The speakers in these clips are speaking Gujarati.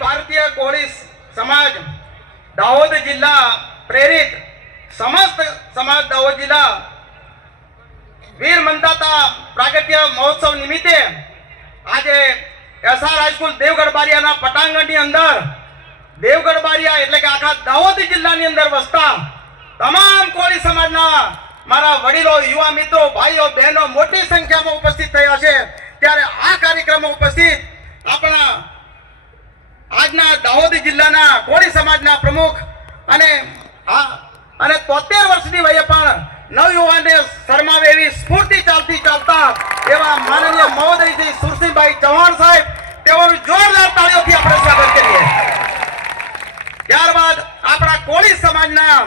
ભારતીય કોળી સમાજ દાહોદ જિલ્લા પ્રેરિત સમસ્ત સમાજ દાહોદ જિલ્લા વીર મંદાતા પ્રાગટ્ય મહોત્સવ નિમિત્તે આજે એસઆર હાઈસ્કૂલ દેવગઢ બારિયાના પટાંગણની અંદર દેવગઢ બારિયા એટલે કે આખા દાહોદ જિલ્લાની અંદર વસતા તમામ કોળી સમાજના મારા વડીલો, યુવા મિત્રો, ભાઈઓ, બહેનો મોટી સંખ્યામાં ઉપસ્થિત થયા છે। ત્યારે આ કાર્યક્રમમાં ઉપસ્થિત આપણા આજના દાહોદ જિલ્લાના કોળી સમાજના પ્રમુખ અને 73 વર્ષની વયે પણ નવયુવાનને શરમાવે એવી સ્ફૂર્તિ ચાલતા એવા માનનીય મહોદય શ્રી સુરસિંહભાઈ ચૌહાણ સાહેબ, તેઓનું જોરદાર તાળીઓથી આપણે સ્વાગત કરીએ। ત્યારબાદ આપણા કોળી સમાજના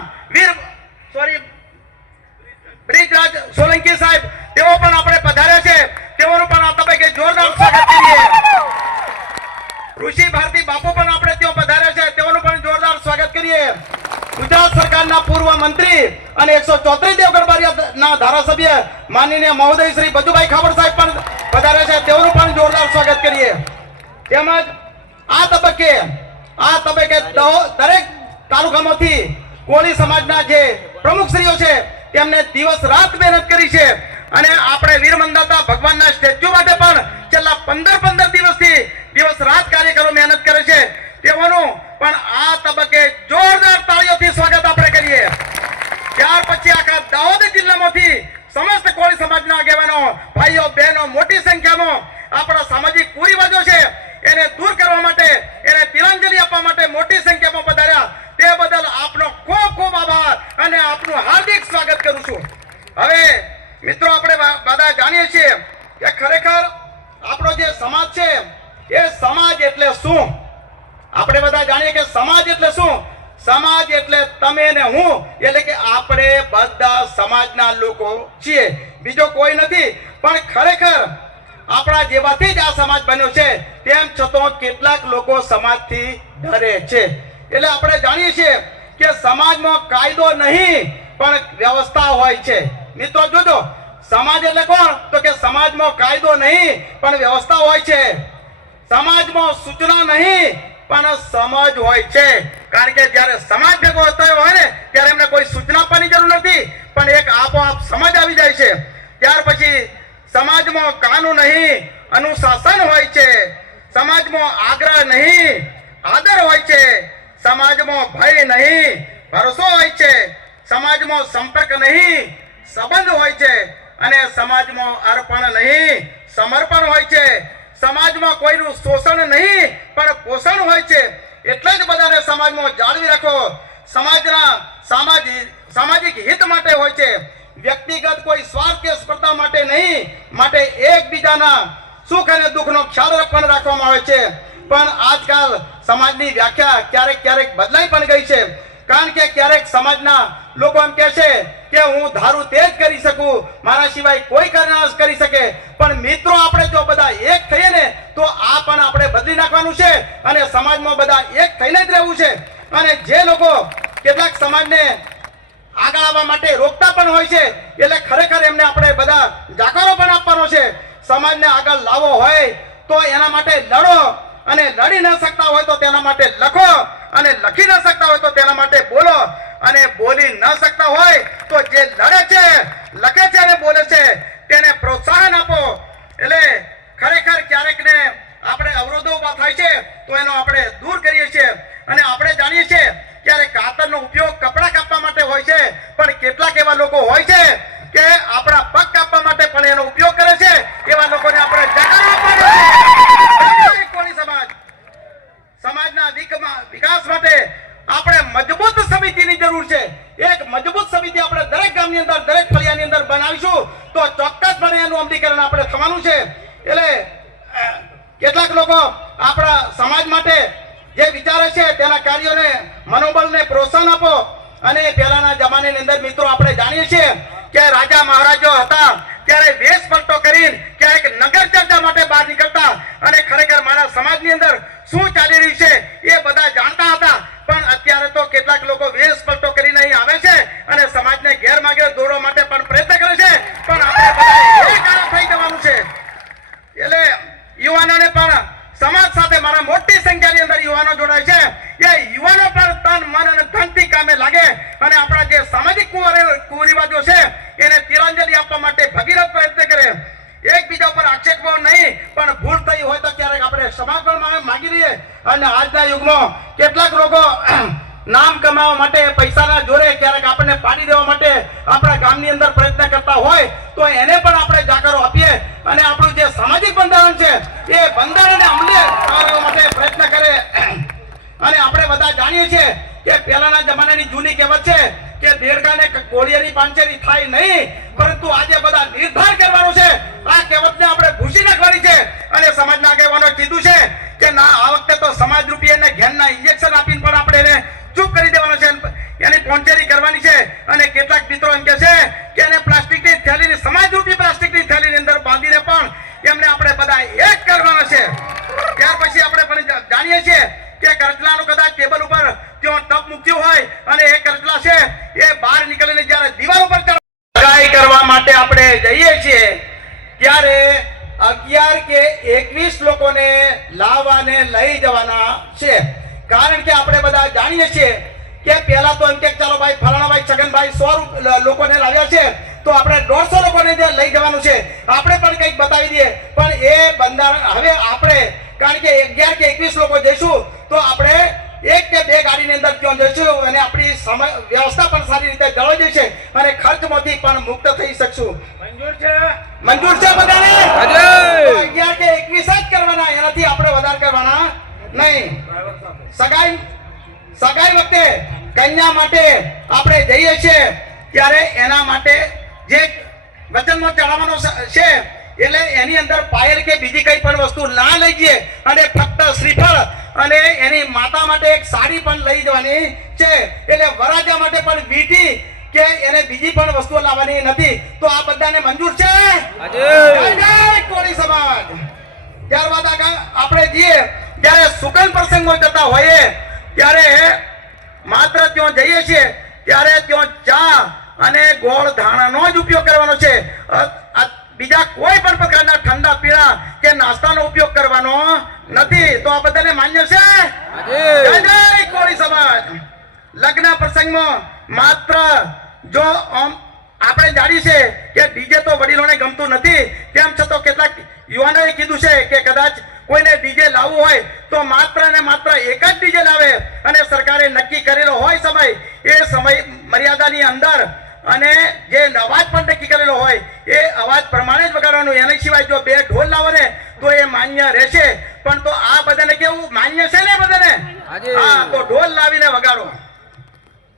બ્રિજરાજ સોલંકી સાહેબ, તેઓ પણ આપણે પધાર્યા છે, તેઓનું પણ આ તબક્કે જોરદાર સ્વાગત કરીએ। ઋષિ ભારતી બાપુ પણ આપણે ત્યાં પધાર્યા છે, તેઓનું પણ જોરદાર સ્વાગત કરીએ। ગુજરાત સરકારના પૂર્વ મંત્રી અને 134 દેવગઢ બારિયાના ધારાસભ્ય માનનીય મહોદય શ્રી બચુભાઈ ખાબડ સાહેબ પણ પધાર્યા છે, તેઓનું પણ જોરદાર સ્વાગત કરીએ। તેમજ આ તબક્કે દરેક તાલુકામાંથી કોળી સમાજના જે પ્રમુખશ્રીઓ છે તેમને દિવસ રાત મહેનત કરી છે અને આપણે વીર મંદાતા ભગવાનના સ્ટેચ્યુ માટે પણ છેલ્લા 15 દિવસથી દિવસ રાત કાર્યકરો મહેનત કરે છે, તેઓનું પણ આ તબક્કે જોરદાર તાળીઓથી સ્વાગત આપણે કરીએ। ત્યાર પછી આખા દાહોદ જિલ્લામાંથી સમસ્ત કોળી સમાજના આગેવાનો, ભાઈઓ, બહેનો મોટી સંખ્યામાં આપણા સામાજિક કુરિવાજો છે એને દૂર કરવા માટે, એને તિલાંજલિ આપવા માટે મોટી સંખ્યામાં પધાર્યા, તે બદલ આપનો ખૂબ ખૂબ આભાર અને આપનું હાર્દિક સ્વાગત કરું છું। હવે મિત્રો, આપણે બધા જાણીએ છીએ કે ખરેખર આપણો જે સમાજ છે એ સમાજ એટલે શું? આપણે બધા જાણીએ કે સમાજ એટલે શું? સમાજ એટલે તમે ને હું, એટલે કે આપણે બધા સમાજના લોકો છીએ, બીજો કોઈ નથી। પણ ખરેખર આપણા જેવાથી જ આ સમાજ બન્યો છે, તેમ છતાં કેટલાક લોકો સમાજથી ડરે છે। એટલે આપણે જાણીએ છીએ કે સમાજમાં કાયદો નહીં પણ વ્યવસ્થા હોય છે। મિત્રો જોજો, સમાજ એટલે કોણ? તો કે સમાજમાં કાયદો નહીં પણ વ્યવસ્થા હોય છે, સમાજમાં સૂચના નહીં પણ સમજ હોય છે। કારણ કે જ્યારે સમાજ ભેગો થયો હોય ને ત્યારે એમને કોઈ સૂચના આપવાની જરૂર નથી, પણ એક આપોઆપ સમજ આવી જાય છે। ત્યાર પછી સમાજમાં કાનૂન નહીં, અનુશાસન હોય છે, સમાજમાં આગ્રહ નહીં, આદર હોય છે, સમાજમાં ભય નહીં, ભરોસો હોય છે, સમાજમાં સંપર્ક નહીં, સંબંધ હોય છે, અને સમાજમાં અર્પણ નહીં, સમર્પણ હોય છે, સમાજમાં કોઈનું શોષણ નહીં પણ પોષણ હોય છે। એટલે જ બધાને સમાજમાં જાળવી રાખો, સમાજના સામાજિક હિત માટે હોય છે, વ્યક્તિગત કોઈ સ્વાર્થ કે સ્પર્ધા માટે નહીં, માટે એકબીજાના સુખ અને દુઃખનો ખ્યાલ પણ રાખવામાં આવે છે। પણ આજકાલ સમાજની વ્યાખ્યા ક્યારેક બદલાઈ પણ ગઈ છે, કારણ કે ક્યારેક સમાજના લોકો એમ કહે છે કે હું ધારું તે જ કરી શકું, મારા સિવાય કોઈ કરી શકે। પણ મિત્રો, આપણે જો બધા એક થઈએ ને તો આ પણ આપણે બદલી નાખવાનું છે અને સમાજમાં બધા એક થઈને જ રહેવું છે। અને જે લોકો કેટલાક સમાજને આગળ આવવા માટે રોકતા પણ હોય છે, એટલે ખરેખર એમને આપણે બધા જાકારો પણ આપવાનો છે। સમાજને આગળ લાવવો હોય તો એના માટે લડો, અને લડી ન શકતા હોય તો તેના માટે લખો, અને લખી ન શકતા હોય તો તેના માટે બોલો, અને બોલી ન શકતા હોય તો જે લડે છે, લખે છે અને બોલે છે તેને પ્રોત્સાહન આપો। એટલે ખરેખર ક્યારેક ને આપણે અવરોધો ઊભા થાય છે તો એનો આપણે દૂર કરીએ છીએ। અને આપણે જાણીએ છીએ ત્યારે કાતરનો ઉપયોગ કપડાં કાપવા માટે હોય છે, પણ કેટલાક એવા લોકો હોય છે કે આપણા પગ કાપવા માટે પણ એનો ઉપયોગ કરે છે, એવા લોકોને આપણે જગાડવા પડે છે। કોળી સમાજના વિકાસ માટે આપણે મજબૂત સમિતિની જરૂર છે। એક મજબૂત સમિતિ આપણે દરેક ગામની અંદર, દરેક ફળિયાની અંદર બનાવીશું તો ચોક્કસપણે એનું અમલીકરણ આપણે થવાનું છે। એટલે કેટલાક લોકો આપણા સમાજ માટે જે વિચારે છે તેના કાર્યોને, મનોબળને પ્રોત્સાહન આપો। અને પહેલાના જમાનાની અંદર મિત્રો આપણે જાણીએ છીએ કે રાજા મહારાજો હતા ત્યારે વેશ પલટો કરીને ક્યારેક નગર ચર્ચા માટે બહાર નીકળતા, અને ખરેખર મારા સમાજની અંદર શું ચાલી રહ્યું છે એ બધા જાણતા હતા। પણ અત્યારે તો કેટલાક લોકો વેશ પલટો કરીને અહીં આવે છે અને સમાજને ગેરમાર્ગે દોરવા માટે પણ પ્રયત્ન કરે છે, પણ આપણે બધા એક થઈ જવાનું છે। એટલે યુવાનોને પણ સમાજ સાથે, મારા મોટી સંખ્યાની અંદર યુવાનો કામે લાગે અને આપણા જે સામાજિક કુરિવાજો છે એને તિલાંજલિ આપવા માટે ભગીરથ પ્રયત્ન કરે. એકબીજા ઉપર આક્ષેપો નહીં, પણ ભૂલ થઈ હોય તો ક્યારેક આપણે ક્ષમા પણ માંગી લઈએ. અને આજના યુગમાં કેટલાક લોકો નામ કમાવા માટે પૈસાના જોરે ક્યારેક આપણને પાડી દેવા માટે આપણા ગામની અંદર પ્રયત્ન કરતા હોય તો એને પણ આપણે જાકારો આપીએ અને આપણું જે સામાજિક બંધારણ છે એ બંધારણને અમલી કરવા માટે પ્રયત્ન કરે. અને આપણે બધા જાણીએ છીએ કે પહેલાના જમાનાની જૂની કહેવત છે કે દેડકાને કોળિયાની પાંચેરી થાય નહીં, પરંતુ આજે બધા નિર્ધાર કરવાનો છે. આ કહેવતને આપણે ભૂસી નાખવાની છે અને સમાજના આગેવાનો કીધું છે કે ના, આ વખતે તો સમાજ રૂપી એને ઘેનના ઇન્જેક્શન આપીને પણ આપણે એને ચૂપ કરી દેવાનો છે, એની પોંચેરી કરવાની છે. અને કેટલાક મિત્રો એમ કહે છે કે એને પ્લાસ્ટિકની થેલીની, સમાજ રૂપી પ્લાસ્ટિકની થેલીની અંદર બાંધીને પણ એમને આપણે બધા એક કરવાના છે. ત્યાર પછી આપણે પણ જાણીએ છીએ કે કરચલાનું કદાચ ટેબલ ઉપર ત્યાં ટપ મૂક્યું હોય અને એ કરચલા છે એ બહાર નીકળીને જ્યારે દિવાલ ઉપર સગાઈ કરવા માટે આપણે જઈએ છીએ ત્યારે 11 કે 21 લોકોને લાવવાને લઈ જવાના છે. કારણ કે આપણે બધા જાણીએ છીએ કે પહેલા તો એમ કે ચાલો ભાઈ ફલાણાભાઈ છગનભાઈ 100 લોકોને લાવ્યા છે તો આપણે 150 લોકોને જે લઈ જવાનું છે આપણે પણ કંઈક બતાવી દઈએ. પણ એ બંધારણ હવે આપણે, કારણ કે 11 કે 21 લોકો જઈશું તો આપણે 1 કે 2 ગાડીની અંદર ક્યાં જઈશું અને આપણી વ્યવસ્થા પણ સારી રીતે જળવાઈ જશે અને ખર્ચમાંથી પણ મુક્ત થઈ શકશું. મંજૂર છે? મંજૂર છે બધાને? 11 કે 21 જ કરવાના, એનાથી આપણે વધારે કરવાના નહીં. સગાઈ વખતે કન્યા માટે આપણે જઈએ છીએ ત્યારે એના માટે જે વચનમાં ચડાવવાનો છે એટલે એની અંદર પાયલ કે બીજી કઈ પણ વસ્તુ ના લઈ જઈએ અને ફક્ત શ્રીફળ અને એની માતા માટે એક સાડી પણ લઈ જવાની છે. એટલે વરાજા માટે પણ વીંટી કે એને બીજી પણ વસ્તુઓ લાવવાની નથી. તો આ બધાને મંજૂર છે? જય જય કોળી સમાજ. ત્યારબાદ આપણે જઈએ ત્યારે સુગંધ પ્રસંગમાં જતા હોઈએ ત્યારે માત્ર ત્યાં જઈએ છીએ ત્યારે ત્યાં ચા અને ગોળ ધાણાનો જ ઉપયોગ કરવાનો છે. બીજા કોઈ પણ પ્રકારના ઠંડા પીણા કે નાસ્તાનો ઉપયોગ કરવાનો નથી. તો આ બધાને માન્ય છે? જય જય કોળી સમાજ. લગ્ન પ્રસંગમાં માત્ર જો આપણે જાણીએ છે કે ડીજે તો વડીલોને ગમતું નથી, તેમ છતાં કેટલાક યુવાનોએ કીધું છે કે કદાચ કોઈને ડીજે લાવવું હોય તો માત્ર ને માત્ર એક જ ડીજે લાવે અને સરકારે નક્કી કરેલો હોય સમય, એ સમય મર્યાદાની અંદર અને જે અવાજ પણ નક્કી કરેલો હોય એ અવાજ પ્રમાણે જ વગાડવાનું. એના સિવાય જો 2 ઢોલ લાવો ને તો એ માન્ય રહેશે. પણ તો આ બધાને કેવું માન્ય છે ને બધાને? હા, તો ઢોલ લાવીને વગાડો.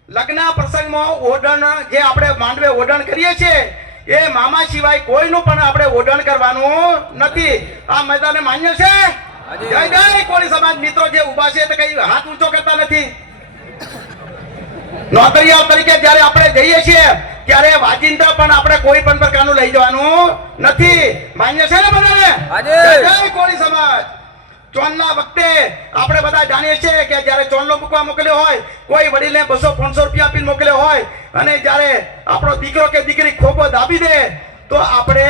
લગ્ન પ્રસંગમાં ઓઢણ જે આપણે માંડવે ઓઢણ કરીએ છીએ એ મામા સિવાય કોઈનું પણ આપણે ઓઢણ કરવાનું નથી. આ મેદાને માન્ય છે? જય જય કોળી સમાજ. મિત્રો જે ઊભા છે તે કઈ હાથ ઊંચો કરતા નથી. નોકરીઓ તરીકે જ્યારે આપણે જઈએ છીએ ત્યારે વાજિંત્ર પણ આપણે કોઈ પણ પ્રકારનું લઈ જવાનું નથી. માન્ય છે ને બધાને? જય જય કોળી સમાજ. ચોનના વખતે આપણે બધા જાણીએ છીએ કે જ્યારે ચોનનો મૂકવા મોકલ્યો હોય, કોઈ વડીલને 200-500 રૂપિયા આપીને મોકલ્યો હોય અને જ્યારે આપણો દીકરો કે દીકરી ખોબો દાબી દે તો આપણે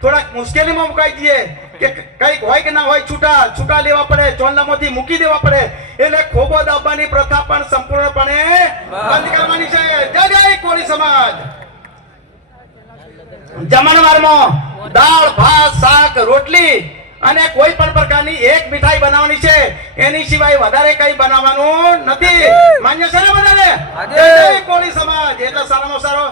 થોડાક મુશ્કેલીમાં મુકાઈ જઈએ કે કંઈક હોય કે ના હોય, છૂટા લેવા પડે, ચોનનામાંથી મૂકી દેવા પડે. એટલે ખોબો દાબવાની પ્રથા પણ સંપૂર્ણપણે બંધ કરવાની છે. જય જય કોળી સમાજ. જમણવારમાં દાળ, ભાત, શાક, રોટલી અને કોઈ પણ પ્રકારની એક મીઠાઈ બનાવવાની છે, એની સિવાય વધારે કઈ બનાવવાનું નથી. માન્ય છે ને બધાને? જય કોળી સમાજ. એટલે સારામાં સારો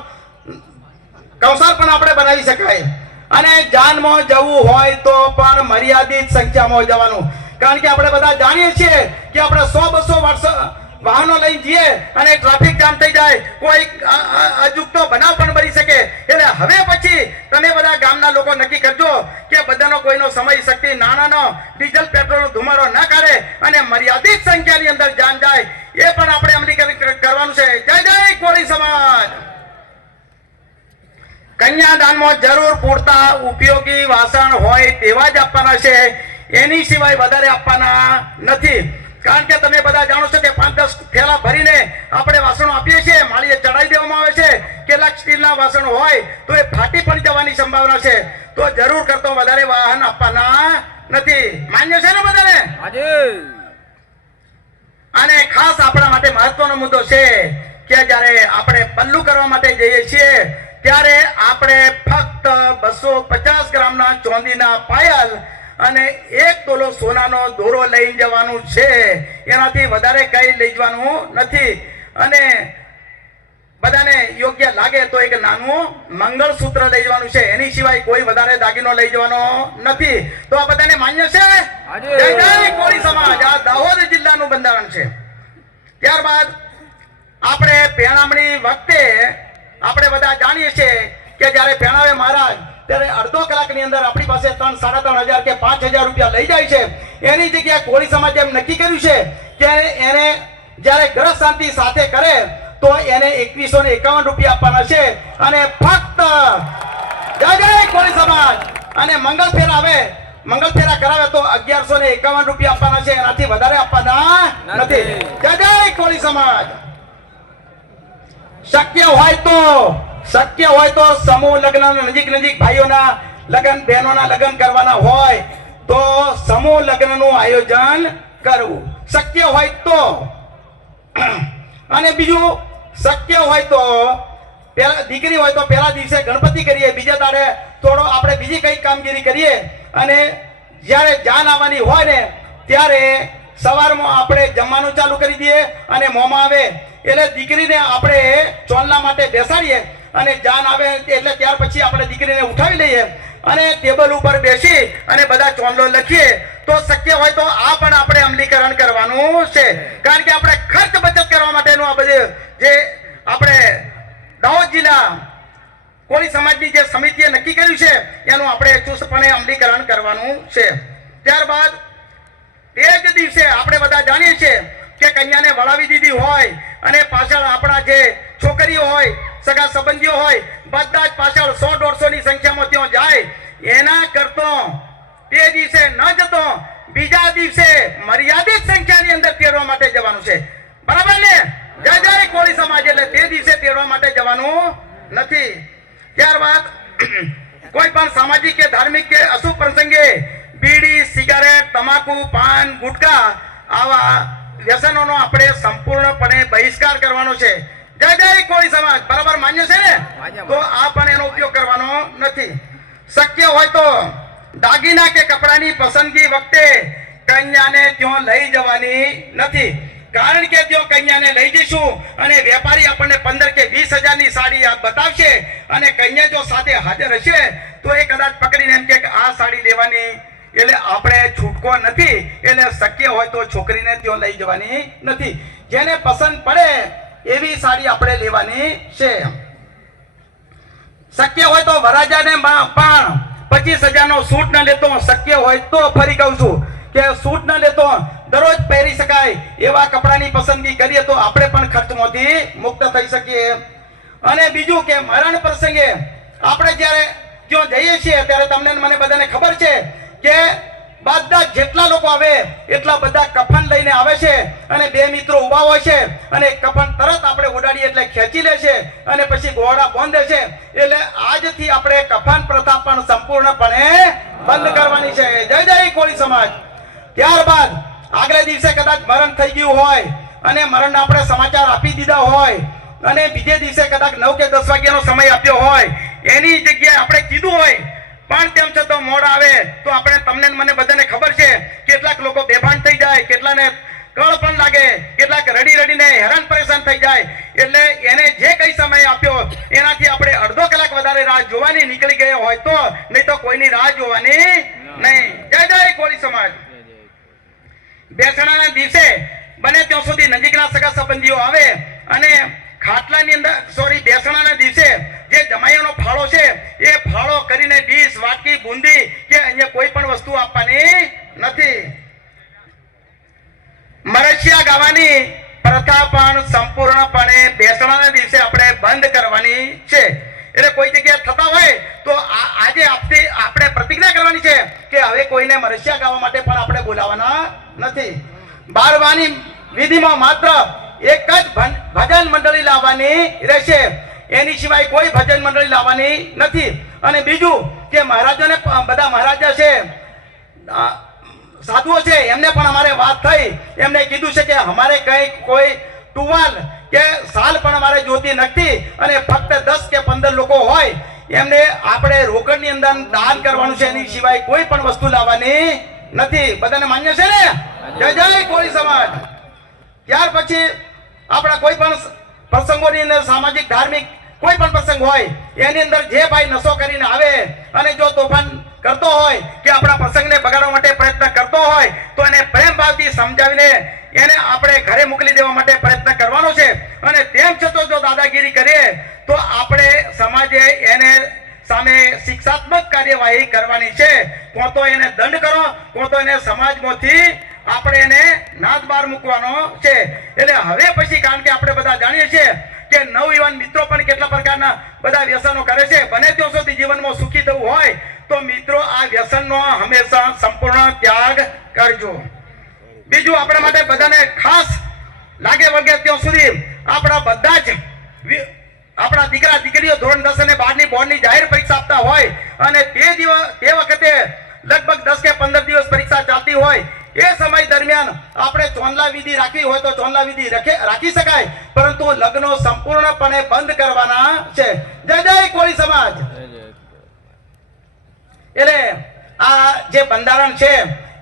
કૌશલ પણ આપણે બનાવી શકાય. અને જાનમાં જવું હોય તો પણ મર્યાદિત સંખ્યામાં જવાનું. કારણ કે આપણે બધા જાણીએ છીએ કે આપણે 100-200 વાહનો લઈને જઈએ અને ટ્રાફિક જામ થઈ જાય, કોઈ અજુગતો બનાવ પણ બની શકે. એટલે હવે પછી તમે બધા ગામના લોકો નક્કી કરજો કે બધાનો કોઈનો સમય શક્તિ નાનાનો ડીઝલ પેટ્રોલનો ધુમાડો ન કરે અને મર્યાદિત સંખ્યાની અંદર જાન જાય એ પણ આપણે અમલીકરણ કરવાનું છે. જય જય કોળી સમાજ. કન્યાદાનમાં જરૂર પૂરતા ઉપયોગી વાસણ હોય તેવા જ આપવાના છે, એની સિવાય વધારે આપવાના નથી. કારણ કે તમે બધા જાણો છો કે 5-10 થેલા ભરીને આપણે વાસણો આપીએ છીએ, માળીએ ચડાવી દેવામાં આવે છે. કેટલાક સ્ટીલના વાસણો હોય તો એ ફાટી પણ જવાની સંભાવના છે. તો જરૂર કરતો વધારે વાહન આપવાના નથી. માન્ય છે ને બધાને? અને ખાસ આપણા માટે મહત્વનો મુદ્દો છે કે જ્યારે આપણે પલ્લુ કરવા માટે જઈએ છીએ ત્યારે આપણે ફક્ત 250 ગ્રામના ચાંદીના પાયલ અને 1 તોલો સોનાનો દોરો લઈ જવાનું છે. એનાથી વધારે કંઈ લઈ જવાનું નથી. અને બધાને યોગ્ય લાગે તો એક નાનું મંગળસૂત્ર લઈ જવાનું છે. એની સિવાય કોઈ વધારે દાગીનો લઈ જવાનો નથી. તો આ બધાને માન્ય છે? જય જય કોળી સમાજ. આ દાહોદ જિલ્લાનું બંધારણ છે. ત્યારબાદ આપણે પહેણામણી વખતે આપણે બધા જાણીએ છીએ કે જ્યારે પહેણાવે મહારાજ ત્યારે અડધો કલાકની અંદર આપણી પાસે 3,500 કે 5,000 રૂપિયા લઈ જાય છે. એની જગ્યાએ કોળી સમાજ એમ નક્કી કર્યું છે કે એને જ્યારે ગ્રહ શાંતિ સાથે કરે તો એને 2151 રૂપિયા આપવાના છે. અને ફક્ત જય જય કોળી સમાજ. અને મંગળ ફેર આવે, મંગળ ફેરા કરાવે તો 1151 રૂપિયા આપવાના છે. એનાથી વધારે આપવાના નથી. જય જય કોળી સમાજ. શક્ય હોય તો સમૂહ લગ્ન, નજીક ભાઈઓના લગ્ન, બહેનોના લગ્ન કરવાના હોય તો સમૂહ લગ્નનું આયોજન કરવું શક્ય હોય તો. અને બીજું શક્ય હોય તો પહેલા દીકરી હોય તો પહેલા દિવસે ગણપતિ કરીએ, બીજા દાડે થોડો આપણે બીજી કઈ કામગીરી કરીએ. અને જ્યારે જાન આવવાની હોય ને ત્યારે સવારમાં આપણે જમવાનું ચાલુ કરી દઈએ અને મોંમાં આવે એટલે દીકરીને આપણે ચોલના માટે બેસાડીએ અને જાન આવે એટલે ત્યાર પછી આપણે દીકરીને ઉઠાવી લઈએ અને ટેબલ ઉપર બેસી અને બધા ચોંદલો લખીએ. તો શક્ય હોય તો આ પણ આપણે અમલીકરણ કરવાનું છે. કારણ કે આપણે ખર્ચ બચત કરવા માટેનું આ બધું જે આપણે દાહોદ જિલ્લા કોળી સમાજની જે સમિતિએ નક્કી કર્યું છે એનું આપણે ચુસ્તપણે અમલીકરણ કરવાનું છે. ત્યારબાદ એ જ દિવસે આપણે બધા જાણીએ છીએ કે કન્યાને વળાવી દીધી હોય અને પાછળ આપણા જે છોકરીઓ હોય, સગા સંબંધીઓ હોય, બધા જ પાછળ 100-150 ની સંખ્યામાં ત્યાં જાય. એના કરતો તે દિવસે ન જતો બીજા દિવસે મર્યાદિત સંખ્યાની અંદર તેડવા માટે જવાનું છે. બરાબર ને? જય જય કોળી સમાજ. એટલે તે દિવસે તેડવા માટે જવાનું નથી. ત્યારબાદ કોઈ પણ સામાજિક કે ધાર્મિક કે અશુભ પ્રસંગે બીડી, સિગારેટ, તમાકુ, પાન, ગુટકા આવા વ્યસનોનો આપણે સંપૂર્ણપણે બહિષ્કાર કરવાનો છે. જય જય કોળી સમાજ. બરાબર માન્ય છે ને? તો આ પણ એનો ઉપયોગ કરવાનો નથી. શક્ય હોય તો દાગીના કે કપડાની પસંદગી વખતે કન્યાને ત્યાં લઈ જવાની નથી. કારણ કે ત્યાં કન્યાને લઈ જઈશું અને વેપારી આપણને 15 કે 20 હજારની સાડી બતાવશે અને કન્યા જો સાથે હાજર હશે તો એ કદાચ પકડીને એમ કે આ સાડી લેવાની, એટલે આપણે છૂટકો નથી. એટલે શક્ય હોય તો છોકરીને ત્યાં લઈ જવાની નથી. જેને પસંદ પડે એવી સાડી આપણે લેવાની છે. શક્ય હોય તો વરરાજાને પણ 25,000 નો સૂટ ન લેતો. શક્ય હોય તો ફરી કહું છું કે સૂટ ન લેતો, દરરોજ પહેરી શકાય એવા કપડાની પસંદગી કરીએ તો આપણે પણ ખર્ચમાંથી મુક્ત થઈ શકીએ. અને બીજું કે મરણ પ્રસંગે આપણે જ્યારે ત્યાં જઈએ છીએ ત્યારે તમને મને બધાને ખબર છે કે બધા જેટલા લોકો આવે એટલા બધા કફન લઈને આવે છે અને બે મિત્રો ઉભા હોય છે અને કફન તરત આપણે ઉડાડીએ એટલે ખેંચી લે છે અને પછી ગોળા બાંધે છે. એટલે આજથી આપણે કફન પ્રથા પણ સંપૂર્ણપણે બંધ કરવાની છે. જય જય કોળી સમાજ. ત્યારબાદ આગલા દિવસે કદાચ મરણ થઈ ગયું હોય અને મરણના આપણે સમાચાર આપી દીધા હોય અને બીજે દિવસે કદાચ 9 કે 10 વાગ્યાનો સમય આપ્યો હોય, એની જગ્યાએ આપણે કીધું હોય પણ તેમ છતાં મોડા આવે તો આપણે તમને મને બધાને ખબર છે કેટલાક લોકો બેભાન થઈ જાય, કેટલાને કળ પણ લાગે, કેટલાક રડીને હેરાન પરેશાન થઈ જાય. એટલે એને જે કઈ સમય આપ્યો એનાથી આપણે અડધો કલાક વધારે રાહ જોવાની નીકળી ગયા હોય તો, નહીં તો કોઈની રાહ જોવાની નહીં. જય જય કોળી સમાજ. બેસણાના દિવસે બને ત્યાં સુધી નજીકના સગા સંબંધીઓ આવે અને ખાટલાની અંદર બેસણાના દિવસે જે જમાઈનો ફાળો છે એ ફાળો કરીને ડીશ, વાટકી, બુંદી કે અન્ય કોઈ પણ વસ્તુ આપવાની નથી. મરશિયા ગાવાની પ્રથા પણ સંપૂર્ણપણે બેસણાના દિવસે આપણે બંધ કરવાની છે. એટલે કોઈ જગ્યાએ થતા હોય તો આજે આપણે પ્રતિજ્ઞા કરવાની છે કે હવે કોઈને મરશિયા ગાવા માટે પણ આપણે બોલાવવાના નથી. બારવાની વિધિમાં માત્ર એક જ ભજન મંડળી લાવવાની રહેશે. એની સિવાય કોઈ ભજન મંડળી લાવવાની નથી. અને બીજું કે મહારાજોને બધા મહારાજા છે, સાધુઓ છે, એમને પણ અમારે વાત થઈ, એમને કીધું છે કે અમારે કઈ કોઈ ટુવાલ કે સાલ પણ સિવાય જોતી નથી અને ફક્ત 10 કે 15 લોકો હોય એમને આપણે રોકડની અંદર દાન કરવાનું છે, એની સિવાય કોઈ પણ વસ્તુ લાવવાની નથી. બધાને માન્ય છે ને? જય જય કોળી સમાજ. ત્યાર પછી આપણા કોઈ પણ પ્રસંગોની અંદર સામાજિક ધાર્મિક કોઈ પણ પ્રસંગ હોય એની અંદર જે ભાઈ નશો કરીને આવે અને જો તોફાન કરતો હોય કે આપણા પ્રસંગને બગાડવા માટે પ્રયત્ન કરતો હોય તો એને પ્રેમ ભાવથી સમજાવીને એને આપણે ઘરે મોકલી દેવા માટે પ્રયત્ન કરવાનો છે. અને તેમ છતાં જો દાદાગીરી કરીએ તો આપણે સમાજે એને સામે શિક્ષાત્મક કાર્યવાહી કરવાની છે. કોણ તો એને દંડ કરો, કોણ તો એને સમાજમાંથી આપણે એને નાદ બહાર મૂકવાનો છે. એટલે હવે પછી કારણ કે આપણે બધા જાણીએ છીએ કે નવયુવાન મિત્રો પણ કેટલા પ્રકારના બધા વ્યસનો કરે છે. બને ત્યાં સુધી જીવનમાં સુખી થવું હોય તો મિત્રો આ વ્યસનનો હંમેશા સંપૂર્ણ ત્યાગ કરજો. બીજું આપણા માટે બધાને ખાસ લાગે વળગે ત્યાં સુધી આપણા બધા જ આપણા દીકરા દીકરીઓ ધોરણ 10 અને 12 ની બોર્ડની જાહેર પરીક્ષા આપતા હોય અને તે વખતે લગભગ 10 કે 15 દિવસ પરીક્ષા ચાલતી હોય એ સમય દરમિયાન આપણે ચોંદલા વિધિ રાખવી હોય તો ચોંદલા વિધિ રાખી શકાય, પરંતુ લગ્નો સંપૂર્ણપણે બંધ કરવાના છે. જય જય કોળી સમાજ. એટલે આ જે બંધારણ છે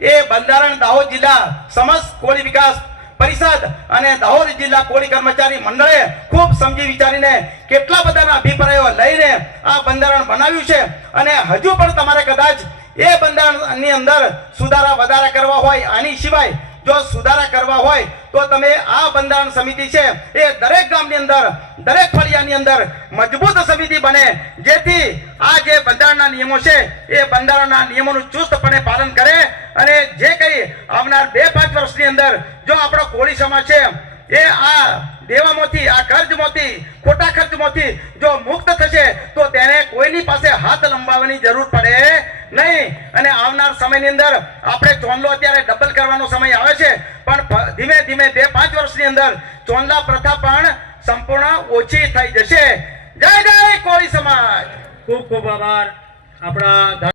એ બંધારણ દાહોદ જિલ્લા સમસ્ત કોળી વિકાસ પરિષદ અને દાહોદ જિલ્લા કોળી કર્મચારી મંડળે ખૂબ સમજી વિચારીને કેટલા બધાના અભિપ્રાયો લઈને આ બંધારણ બનાવ્યું છે. અને હજુ પણ તમારે કદાચ એ બંધારણની અંદર સુધારા વધારા કરવા હોય, આની સિવાય જો સુધારા કરવા હોય તો તમે આ બંધારણ સમિતિ છે એ દરેક ગામની અંદર દરેક ફળિયાની અંદર મજબૂત સમિતિ બને, જેથી આ જે બંધારણના નિયમો છે એ બંધારણના નિયમોનું ચુસ્તપણે પાલન કરે અને જે કંઈ આવનાર 2-5 વર્ષની અંદર જો આપણો કોળી સમાજ છે એ આ દેવામાંથી આ કર્જમાંથી ખોટા ખર્ચમાંથી જો મુક્ત થશે તો તેને કોઈની પાસે હાથ લંબાવવાની જરૂર પડે નહીં. અને આવનાર સમયની અંદર આપણે ચોંદલો અત્યારે ડબલ કરવાનો સમય આવે છે, પણ ધીમે ધીમે 2-5 વર્ષની અંદર ચોંદલા પ્રથા પણ સંપૂર્ણ ઓછી થઈ જશે. જય જય કોળી સમાજ. ખૂબ ખૂબ આભાર આપણા